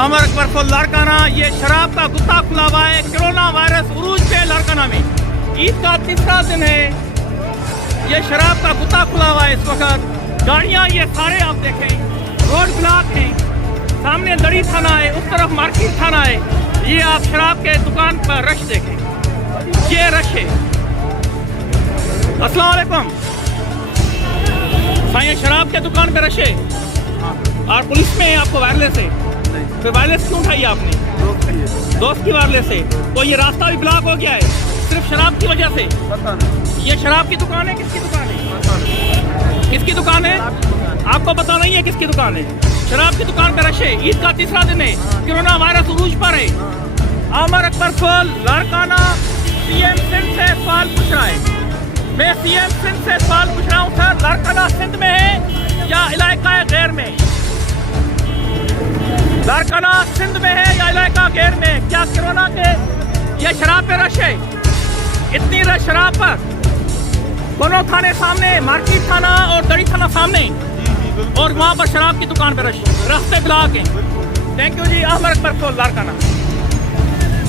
अमर अकबर को लारकाना, ये शराब का गुत्ता खुला हुआ है। कोरोना वायरस उरूज पे लारकाना में ईद का तीसरा दिन है। ये शराब का गुत्ता खुला हुआ है इस वक्त। गाड़ियाँ ये सारे आप देखें, रोड ब्लॉक हैं। सामने दड़ी थाना है, उस तरफ मार्केट थाना है। ये आप शराब के दुकान पर रश देखें, ये रश है। अस्सलाम वालेकुम भाई, शराब के दुकान पे रश है और पुलिस में आपको वायरलेस है। फिर वायरलेस क्यों उठाई आपने? दोस्त की वायरलेस है। तो ये रास्ता भी ब्लॉक हो गया है सिर्फ शराब की वजह से। ये शराब की दुकान है, किसकी दुकान है? किसकी दुकान है? आपको पता नहीं है किसकी दुकान है? शराब की दुकान पे रश है। ईद का तीसरा दिन है, कोरोना वायरस उरूज पर है। अमर अकबर फल लारकाना सीएम सिंध से सवाल पूछ रहा है। मैं सीएम सिंध से सवाल पूछ रहा हूँ सर, लारकाना सिंध में है या इलाका गैर में? लारकाना सिंध में है या इलाका गैर में? क्या कोरोना के ये शराब पे रश है? इतनी रश शराब पर? दोनों थाने सामने, मार्केट थाना और दड़ी थाना सामने, और वहाँ पर शराब की दुकान पे रश, रास्ते ब्लॉक हैं। थैंक यू जी। अमर अकबर को लारकाना।